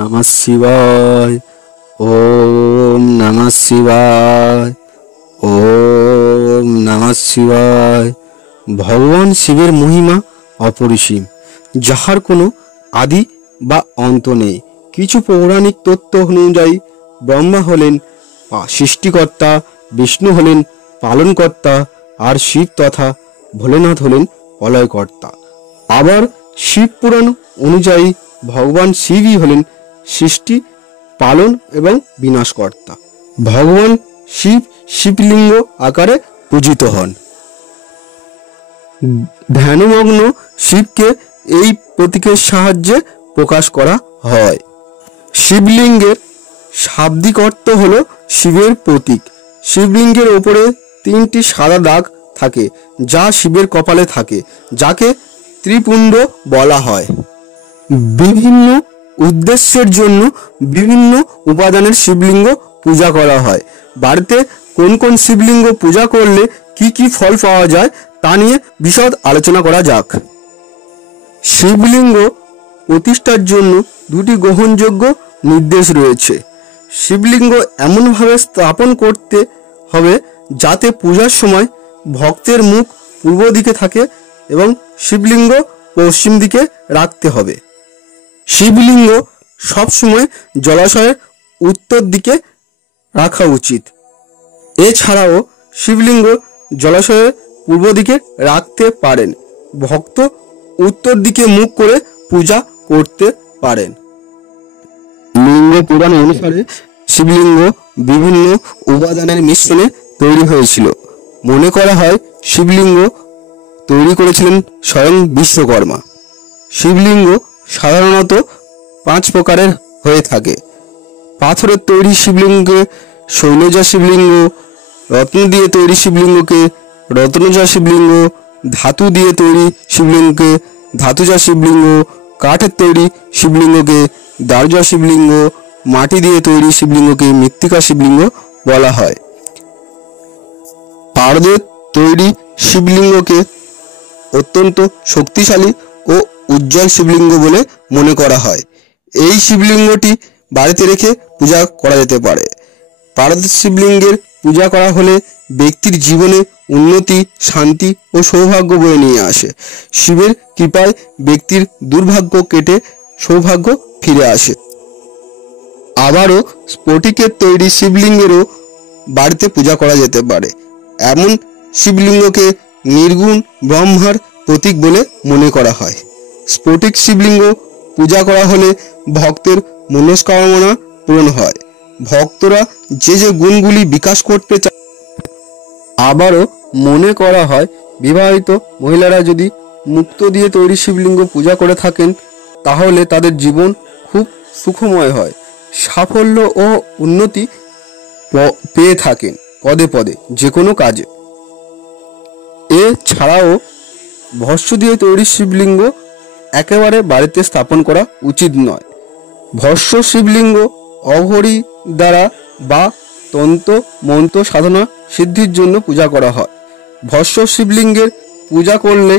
नमः शिवाय। ओम नमः शिवाय। ओम नमः शिवाय। भगवान शिवेर महिमा अपरिसीम, যাহার কোনো আদি বা অন্ত নেই। কিছু পৌরাণিক তত্ত্ব অনুযায়ী ব্রহ্মা হলেন সৃষ্টিকর্তা, বিষ্ণু হলেন পালনকর্তা, আর শিব তথা ভোলেনাথ হলেন প্রলয়কর্তা। আবার শিব পুরাণ অনুযায়ী ভগবান শিবই হলেন সৃষ্টি, পালন এবং বিনাশকর্তা। ভগবান শিব শিবলিঙ্গ আকারে পূজিত হন। ধ্যানমগ্ন শিবকে এই প্রতীকের সাহায্যে প্রকাশ করা হয়। শিবলিঙ্গের শাব্দিক অর্থ হল শিবের প্রতীক। শিবলিঙ্গের ওপরে 3টি সাদা দাগ থাকে, যা শিবের কপালে থাকে, যাকে ত্রিপুণ্ড বলা হয়। বিভিন্ন উদ্দেশ্যের জন্য বিভিন্ন উপাদানের শিবলিঙ্গ পূজা করা হয়। বাড়িতে কোন কোন শিবলিঙ্গ পূজা করলে কি কি ফল পাওয়া যায় তা নিয়ে বিশদ আলোচনা করা যাক। শিবলিঙ্গ প্রতিষ্ঠার জন্য 2টি গ্রহণযোগ্য নির্দেশ রয়েছে। শিবলিঙ্গ এমনভাবে স্থাপন করতে হবে যাতে পূজার সময় ভক্তের মুখ পূর্ব দিকে থাকে এবং শিবলিঙ্গ পশ্চিম দিকে রাখতে হবে। শিবলিঙ্গ সবসময় জলাশয়ের উত্তর দিকে রাখা উচিত। এছাড়াও শিবলিঙ্গ জলাশয়ের পূর্ব দিকে রাখতে পারেন। ভক্ত উত্তর দিকে মুখ করে পূজা করতে পারেন। লিঙ্গ পুরাণ অনুসারে শিবলিঙ্গ বিভিন্ন উপাদানের মিশ্রণে তৈরি হয়েছিল। মনে করা হয় শিবলিঙ্গ তৈরি করেছিলেন স্বয়ং বিশ্বকর্মা। শিবলিঙ্গ সাধারণত 5 প্রকারের হয়ে থাকে। পাথরের তৈরি শিবলিঙ্গে শৈলজা শিবলিঙ্গ, রত্ন দিয়ে তৈরি শিবলিঙ্গকে রত্নজা শিবলিঙ্গ, ধাতু দিয়ে তৈরি শিবলিঙ্গকে ধাতুজা শিবলিঙ্গ, কাঠের তৈরি শিবলিঙ্গকে দারুজা শিবলিঙ্গ, মাটি দিয়ে তৈরি শিবলিঙ্গকে মৃত্তিকা শিবলিঙ্গ বলা হয়। পারদের তৈরি শিবলিঙ্গকে অত্যন্ত শক্তিশালী ও উজ্জ্বল শিবলিঙ্গ বলে মনে করা হয়। এই শিবলিঙ্গটি বাড়িতে রেখে পূজা করা যেতে পারে। পারদের শিবলিঙ্গের পূজা করা হলে ব্যক্তির জীবনে উন্নতি, শান্তি ও সৌভাগ্য বয়ে নিয়ে আসে। শিবের কৃপায় ব্যক্তির দুর্ভাগ্য কেটে সৌভাগ্য ফিরে আসে। আবারও স্ফটিকের তৈরি শিবলিঙ্গেরও বাড়িতে পূজা করা যেতে পারে। এমন শিবলিঙ্গকে নির্গুণ ব্রহ্মার প্রতীক বলে মনে করা হয়। স্ফটিক শিবলিঙ্গ পূজা করা হলে ভক্তের মনস্কামনা পূরণ হয়। ভক্তরা যে যে গুণগুলি বিকাশ করতে চায়। আবারও মনে করা হয় বিবাহিত মহিলারা যদি মুক্তো দিয়ে তৈরি শিবলিঙ্গ পূজা করে থাকেন তাহলে তাদের জীবন খুব সুখময় হয়, সাফল্য ও উন্নতি পেয়ে থাকেন পদে পদে যে কোনো কাজে। এছাড়াও ভস্য দিয়ে তৈরি শিবলিঙ্গ একেবারে বাড়িতে স্থাপন করা উচিত নয়। ভস্য শিবলিঙ্গ অঘরী দ্বারা বা তন্ত্র মন্ত্র সাধনা সিদ্ধির জন্য পূজা করা হয়। ভস্য শিবলিঙ্গের পূজা করলে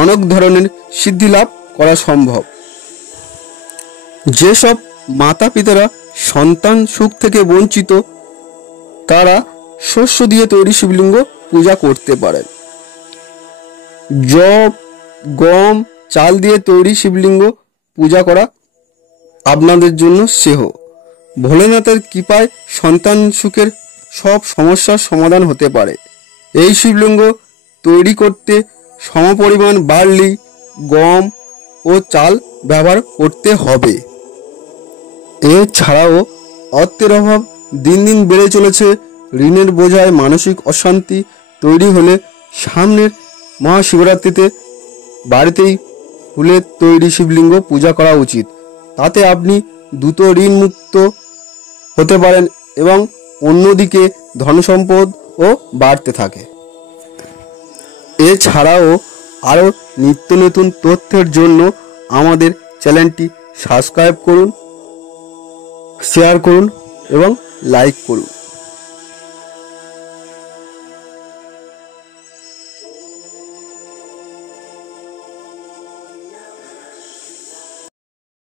অনেক ধরনের সিদ্ধি লাভ করা সম্ভব। যেসব মাতা পিতারা সন্তান সুখ থেকে বঞ্চিত তারা শস্য দিয়ে তৈরি শিবলিঙ্গ পূজা করতে পারেন। যব, গম, চাল দিয়ে তৈরি শিবলিঙ্গ পূজা করা আপনাদের জন্য শ্রেয়। ভোলেনাথের কৃপায় সন্তান সুখের সব সমস্যার সমাধান হতে পারে। এই শিবলিঙ্গ তৈরি করতে সমপরিমাণ বার্লি, গম ও চাল ব্যবহার করতে হবে। এছাড়াও অর্থের অভাব দিন দিন বেড়ে চলেছে। ঋণের বোঝায় মানসিক অশান্তি তৈরি হলে সামনের মহাশিবরাত্রিতে বাড়িতেই ফুলের তৈরি শিবলিঙ্গ পূজা করা উচিত। তাতে আপনি দ্রুত ঋণ মুক্ত হতে পারেন এবং অন্যদিকে ধনসম্পদও বাড়তে থাকে। এছাড়াও আরও নিত্য নতুন তথ্যের জন্য আমাদের চ্যানেলটি সাবস্ক্রাইব করুন, শেয়ার করুন এবং লাইক করুন।